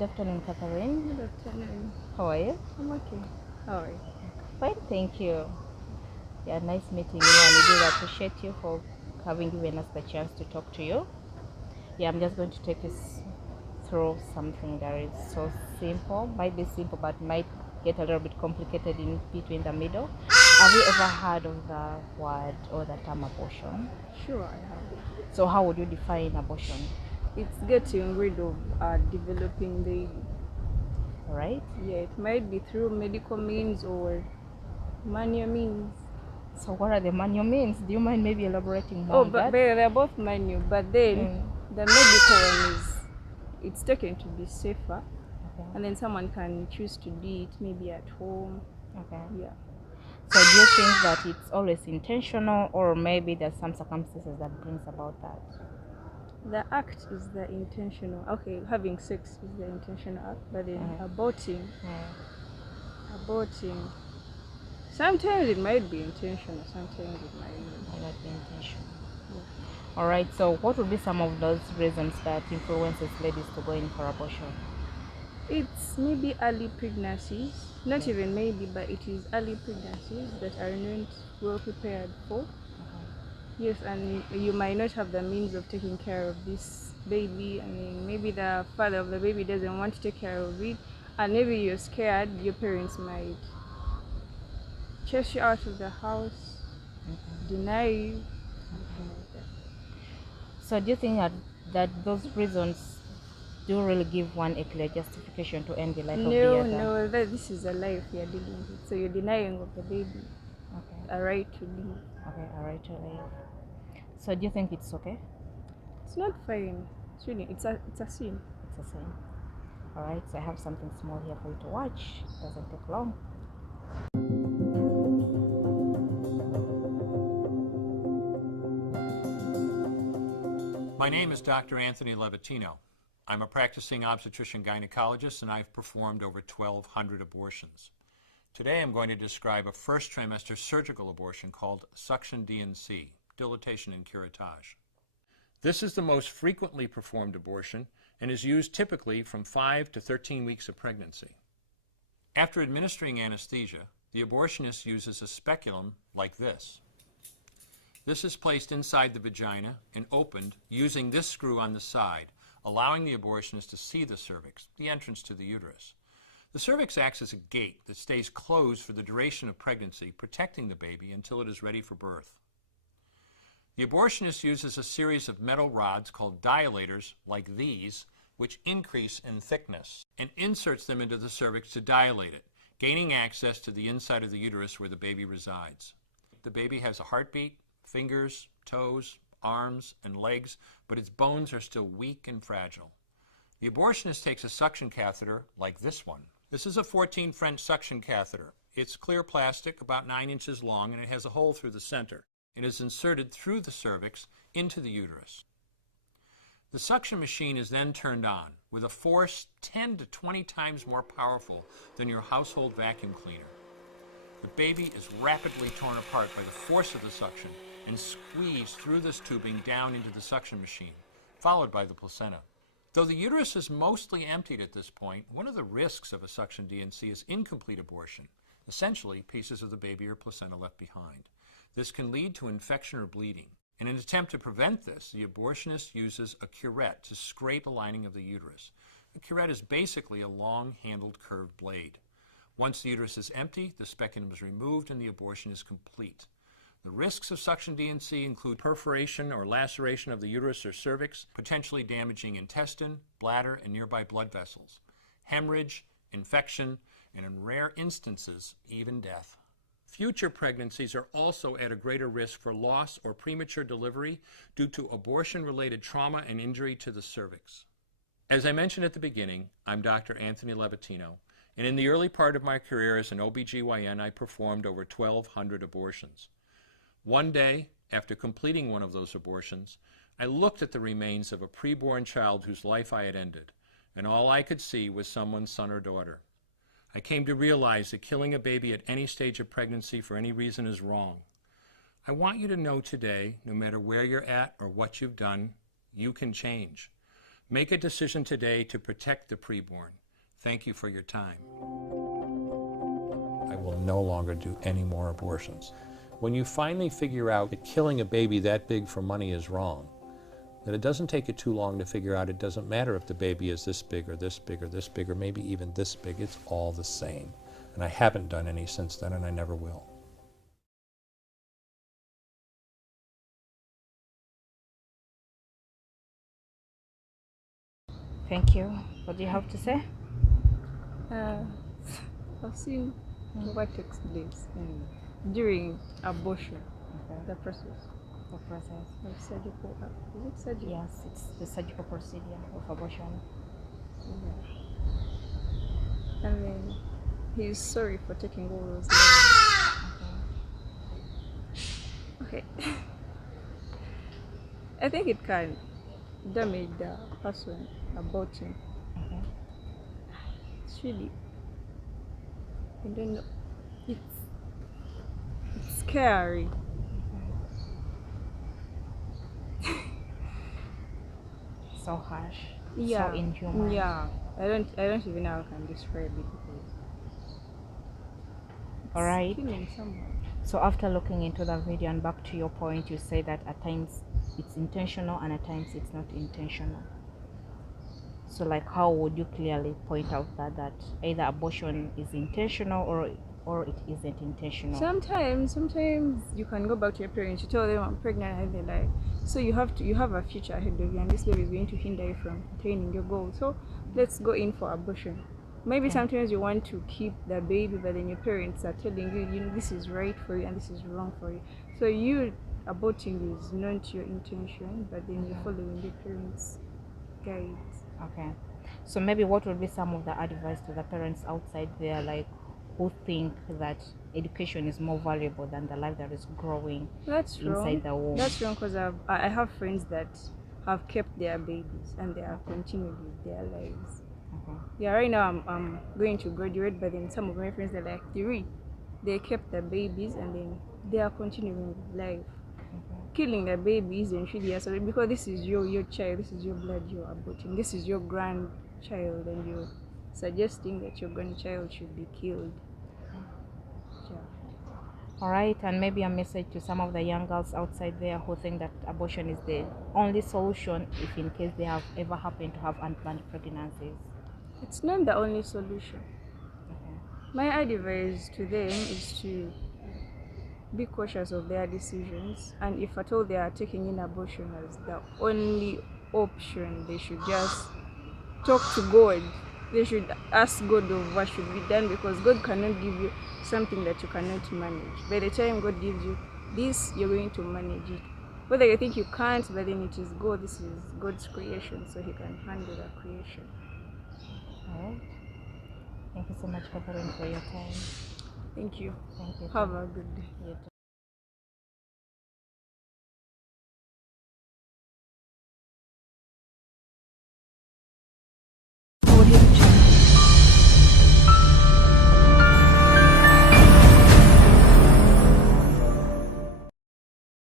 Good afternoon, Catherine. Good afternoon. How are you? I'm okay. How are you? Fine, thank you. Yeah, nice meeting you, and we do appreciate you for having given us the chance to talk to you. Yeah, I'm just going to take us through something that is so simple, might be simple, but might get a little bit complicated in between the middle. Have you ever heard of the word or the term abortion? Sure, I have. So, how would you define abortion? It's getting rid of a developing baby. All right. Yeah, it might be through medical means or manual means. So, what are the manual means? Do you mind maybe elaborating more Oh, on but that? they're both manual. But then the medical one is it's taken to be safer, Okay. and then someone can choose to do it maybe at home. Okay. Yeah. So do you think that it's always intentional, or maybe there's some circumstances that brings about that? The act is the intentional. Okay, having sex is the intentional act, but then aborting. Sometimes it might be intentional, sometimes it might Might not be intentional. not. All right. So what would be some of those reasons that influences ladies to go in for abortion? It's maybe early pregnancies, not even maybe, but it is early pregnancies that are not well prepared for. Yes, and you might not have the means of taking care of this baby. I mean, maybe the father of the baby doesn't want to take care of it, and maybe you're scared your parents might chase you out of the house, deny you, something like that. So do you think that those reasons do really give one a clear justification to end the life of the No, other? no, this is a life you're dealing with. So you're denying of the baby Okay. a right to live. Okay. All right. To leave. So do you think it's okay? It's not fine. It's really it's a sin. It's a sin. All right. So I have something small here for you to watch. It doesn't take long. My name is Dr. Anthony Levatino. I'm a practicing obstetrician gynecologist, and I've performed over 1,200 abortions. Today I'm going to describe a first trimester surgical abortion called suction D&C, dilatation and curettage. This is the most frequently performed abortion and is used typically from 5 to 13 weeks of pregnancy. After administering anesthesia, the abortionist uses a speculum like this. This is placed inside the vagina and opened using this screw on the side, allowing the abortionist to see the cervix, the entrance to the uterus. The cervix acts as a gate that stays closed for the duration of pregnancy, protecting the baby until it is ready for birth. The abortionist uses a series of metal rods called dilators, like these, which increase in thickness, and inserts them into the cervix to dilate it, gaining access to the inside of the uterus where the baby resides. The baby has a heartbeat, fingers, toes, arms, and legs, but its bones are still weak and fragile. The abortionist takes a suction catheter like this one. This is a 14 French suction catheter. It's clear plastic, about 9 inches long, and it has a hole through the center. It is inserted through the cervix into the uterus. The suction machine is then turned on with a force 10 to 20 times more powerful than your household vacuum cleaner. The baby is rapidly torn apart by the force of the suction and squeezed through this tubing down into the suction machine, followed by the placenta. Though the uterus is mostly emptied at this point, one of the risks of a suction D&C is incomplete abortion, essentially pieces of the baby or placenta left behind. This can lead to infection or bleeding. In an attempt to prevent this, the abortionist uses a curette to scrape a lining of the uterus. A curette is basically a long-handled curved blade. Once the uterus is empty, the speculum is removed and the abortion is complete. The risks of suction D&C include perforation or laceration of the uterus or cervix, potentially damaging intestine, bladder, and nearby blood vessels, hemorrhage, infection, and in rare instances, even death. Future pregnancies are also at a greater risk for loss or premature delivery due to abortion-related trauma and injury to the cervix. As I mentioned at the beginning, I'm Dr. Anthony Levatino, and in the early part of my career as an OBGYN, I performed over 1,200 abortions. One day, after completing one of those abortions, I looked at the remains of a preborn child whose life I had ended, and all I could see was someone's son or daughter. I came to realize that killing a baby at any stage of pregnancy for any reason is wrong. I want you to know today, no matter where you're at or what you've done, you can change. Make a decision today to protect the preborn. Thank you for your time. I will no longer do any more abortions. When you finally figure out that killing a baby that big for money is wrong, that it doesn't take you too long to figure out it doesn't matter if the baby is this big or this big or this big or maybe even this big, it's all the same. And I haven't done any since then, and I never will. Thank you. What do you have to say? I've seen what takes place during abortion, the process. The process. Of surgical, is it surgery? Yes, it's the surgical procedure of abortion. Yeah. And then he's sorry for taking all those lives. Okay. I think it can damage the person aborting. Okay. It's really, I don't know, it's scary. So harsh. Yeah. So inhuman. Yeah. I don't even know how I can describe it because All right. killing someone. So after looking into the video and back to your point, you say that at times it's intentional and at times it's not intentional. So like how would you clearly point out that either abortion is intentional or it isn't intentional? Sometimes you can go back to your parents, you tell them I'm pregnant, and they're like, so you have a future ahead of you, and this baby is going to hinder you from attaining your goal. So let's go in for abortion. Maybe sometimes you want to keep the baby, but then your parents are telling you, you know, this is right for you and this is wrong for you. So you aborting is not your intention, but then you're following your parents' guides. Okay. So maybe what would be some of the advice to the parents outside there, like who think that education is more valuable than the life that is growing inside the womb? That's wrong because I have friends that have kept their babies and they have continued with their lives. Okay. Yeah, right now I'm going to graduate, but then some of my friends are like, they kept their babies and then they are continuing with life. Killing a baby isn't really a sorry because this is your child, this is your blood you're aborting, this is your grandchild, and you're suggesting that your grandchild should be killed. Yeah. All right, and maybe a message to some of the young girls outside there who think that abortion is the only solution if in case they have ever happened to have unplanned pregnancies. It's not the only solution. Okay. My advice to them is to be cautious of their decisions, and if at all they are taking in abortion as the only option, they should just talk to God. They should ask God of what should be done, because God cannot give you something that you cannot manage. By the time God gives you this, you're going to manage it. Whether you think you can't, but then it is God. This is God's creation, so He can handle the creation. All right. Thank you so much, Catherine, for your time. Thank you. Thank you. Have a good day. You too.